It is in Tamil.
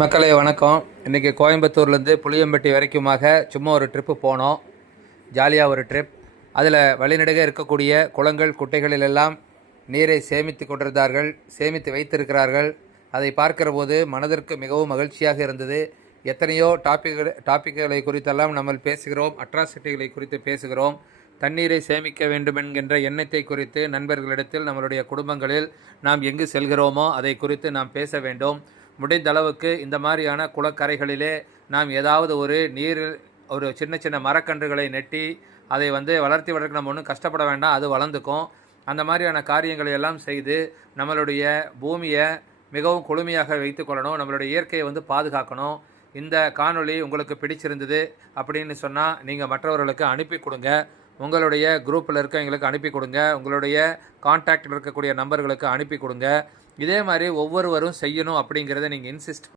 மக்களே வணக்கம். இன்றைக்கி கோயம்புத்தூர்லேருந்து புளியம்பட்டி வரைக்குமாக சும்மா ஒரு ட்ரிப்பு போனோம். ஜாலியாக ஒரு ட்ரிப். அதில் வழிநெடுக இருக்கக்கூடிய குளங்கள் குட்டைகளிலெல்லாம் நீரை சேமித்து வைத்திருக்கிறார்கள். அதை பார்க்கிற போது மனதிற்கு மிகவும் மகிழ்ச்சியாக இருந்தது. எத்தனையோ டாப்பிக்குகளை குறித்தெல்லாம் நம்ம பேசுகிறோம், அட்ராசிட்டிகளை குறித்து பேசுகிறோம். தண்ணீரை சேமிக்க வேண்டும் என்கின்ற எண்ணத்தை குறித்து நண்பர்களிடத்தில் நம்மளுடைய குடும்பங்களில் நாம் எங்கு செல்கிறோமோ அதை குறித்து நாம் பேச வேண்டும். முடிந்த அளவுக்கு இந்த மாதிரியான குளக்கரைகளிலே நாம் ஏதாவது ஒரு சின்ன சின்ன மரக்கன்றுகளை நெட்டி அதை வளர்த்தி வளர்க்க நம்ம ஒன்றும் கஷ்டப்பட வேண்டாம், அது வளர்ந்துக்கும். அந்த மாதிரியான காரியங்களை எல்லாம் செய்து நம்மளுடைய பூமியை மிகவும் குளுமையாக வைத்து கொள்ளணும், நம்மளுடைய இயற்கையை பாதுகாக்கணும். இந்த காணொளி உங்களுக்கு பிடிச்சிருந்தது அப்படின்னு சொன்னால் நீங்கள் மற்றவர்களுக்கு அனுப்பி கொடுங்க. உங்களுடைய குரூப்பில் இருக்கவங்களுக்கு அனுப்பி கொடுங்க, உங்களுடைய கான்டாக்டில் இருக்கக்கூடிய நம்பர்களுக்கு அனுப்பி கொடுங்க. இதே மாதிரி ஒவ்வொருவரும் செய்யணும் அப்படிங்கிறத நீங்கள் இன்சிஸ்ட்